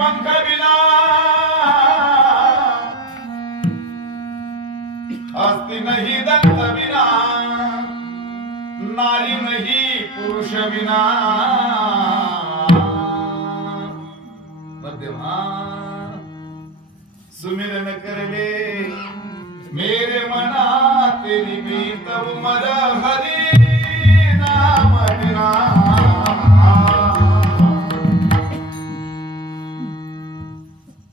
पंख बिना अस्ति नहीं दंत बिना नारी नहीं पुरुष बिना मध्यमा सुमिरन करले मेरे मना तेरी बीत उमर हरि नाम बिना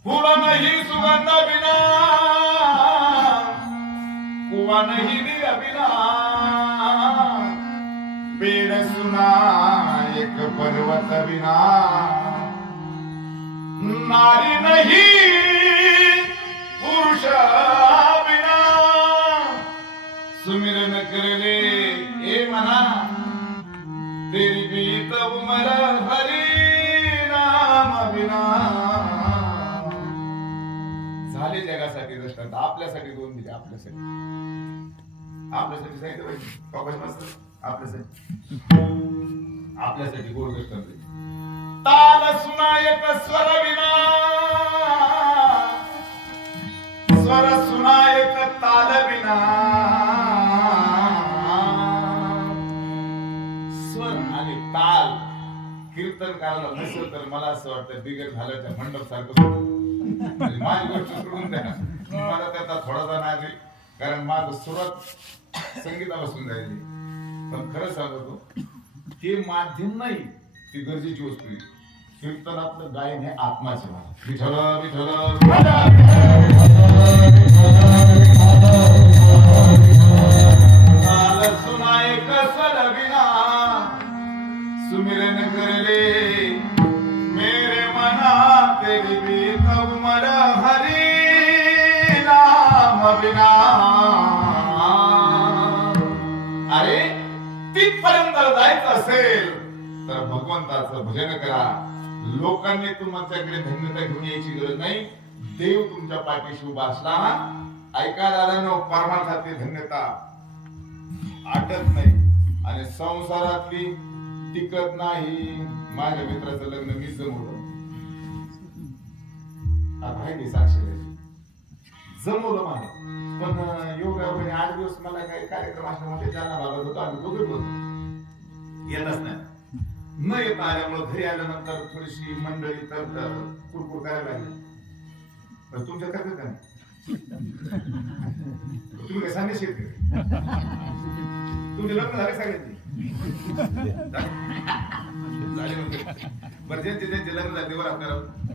फूल नहीं सुगंध बिना कुआ नहीं दिल बिना पेड़ सुना एक पर्वत बिना नारी नहीं पुरुष बिना सुमिरन करले ए मना तेरी बीत उमर हरि नाम बिना झाले जगासाठी दृष्टांत आपल्यासाठी दोन दिले आपल्यासाठी सांगितलं पाहिजे आपल्यासाठी गोड दृष्टांत ताल सुनायक स्वर विना स्वर सुनायक ताल विना स्वर आणि ताल कीर्तन करायला नसेल तर मला असं वाटतं बिगड झालं त्या मंडप सारखं माझी गोष्ट सोडून द्या मला त्याचा थोडासा नाद आहे कारण माझं सुरुवात संगीतापासून झाली पण खरं सांगतो ते माध्यम नाही ती गरजेची वस्तू आहे कीर्तन आपलं गायन हे आत्माचे मला विठ्ठल विठ्ठल सुनायक स्वर बिना सुमिरन करले मेरे मना तेरी बीत उमर हरि नाम बिना अरे तिथपर्यंत जायचं असेल तर भगवंताचं भजन करा लोकांनी तुमच्याकडे धन्यता घेऊन यायची गरज नाही देव तुमच्या पाठीशी उभा असला ऐका दादानो परमार्थातली धन्यता आटत नाही आणि संसारातली टिकत नाही माझ्या मित्राचं लग्न मीच जमवलं साक्ष जमवलं मला पण योगामध्ये 8 दिवस मला काही कार्यक्रम असल्यामुळे जाना भागत होतो आम्ही दोघे बोलतो येतच नाही न येता आल्यामुळे घरी आल्यानंतर थोडीशी मंडळी तर कुरकुर करायला लागली पण तुमच्या करतात का तुम्ही काय सांगण्यास येत तुमचे लग्न झाले सगळ्यांचे झाले बरं ज्यांचे लग्न झाले ते बरं आपल्याला